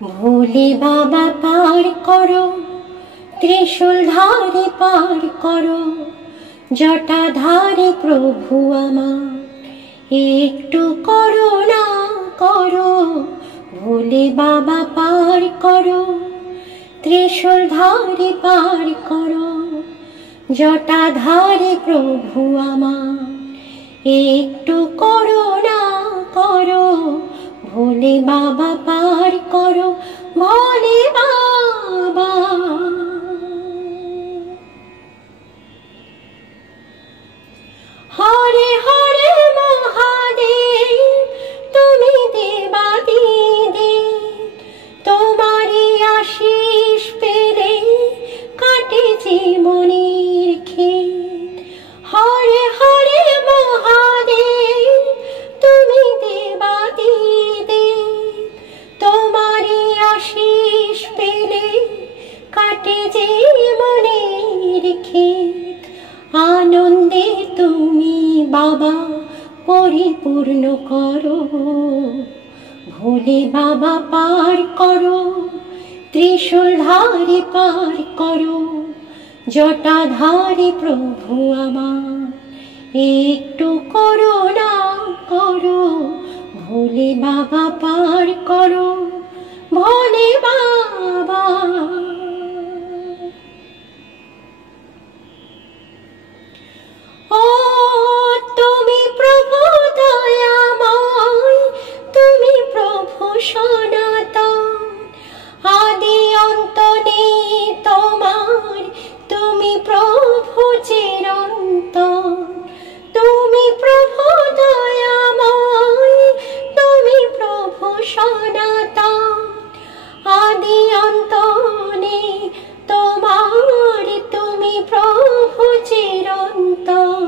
ভোলে বাবা পার করো, ত্রিশূল ধারে পার করো, জটাধারী প্রভু আমার একটু করুণা করো। ভোলে বাবা পার করো, ত্রিশূল ধারে পার করো, জটাধারী প্রভু আমার একটু করুণা করো। ভোলে বাবা পার করো, ভোলে বাবা। হরে হরে মহাদেব, তুমি দেবাদিদেব, তোমারই আশিস পেলে কাটে জীবনের খেদ। হরে হরে মহাদেব, তুমি দেবাদিদেব, তোমারই আশিস পেলে কাটে জীবনের খেদ। আনন্দে তুমি বাবা পরিপূর্ণ করো, ভোলে বাবা পার করো, ত্রিশূল ধারে পার করো, জটাধারী প্রভু আমার একটু করুণা করো। ভোলে বাবা পার করো, ভোলে বাবা। ও তুমি প্রভু দয়াময়, তুমি প্রভু সনাতন, আদি অন্ত নেই তোমার, তুমি প্রভু চিরন্তন। তুমি প্রভু দয়াময়, তুমি প্রভু সনাতন, আদি অন্ত নেই তোমার, তুমি প্রভু চিরন্তন।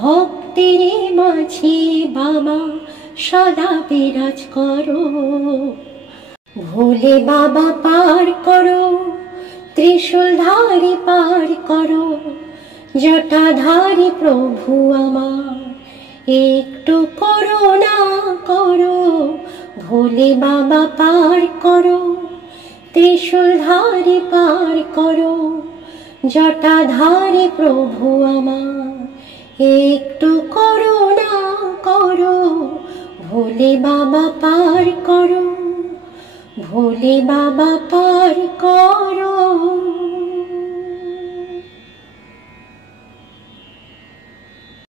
ভক্তির মাঝে বাবা সদা বিরাজ করো, ভোলে বাবা পার করো, ত্রিশূল ধারে পার করো, জটাধারী প্রভু আমার একটু করুণা করো। ভোলে বাবা পার করো, ত্রিশূল ধারে পার করো, জটাধারী প্রভু আমার একটু করুণা করো। ভোলে বাবা পার করো, ভোলে বাবা পার করো।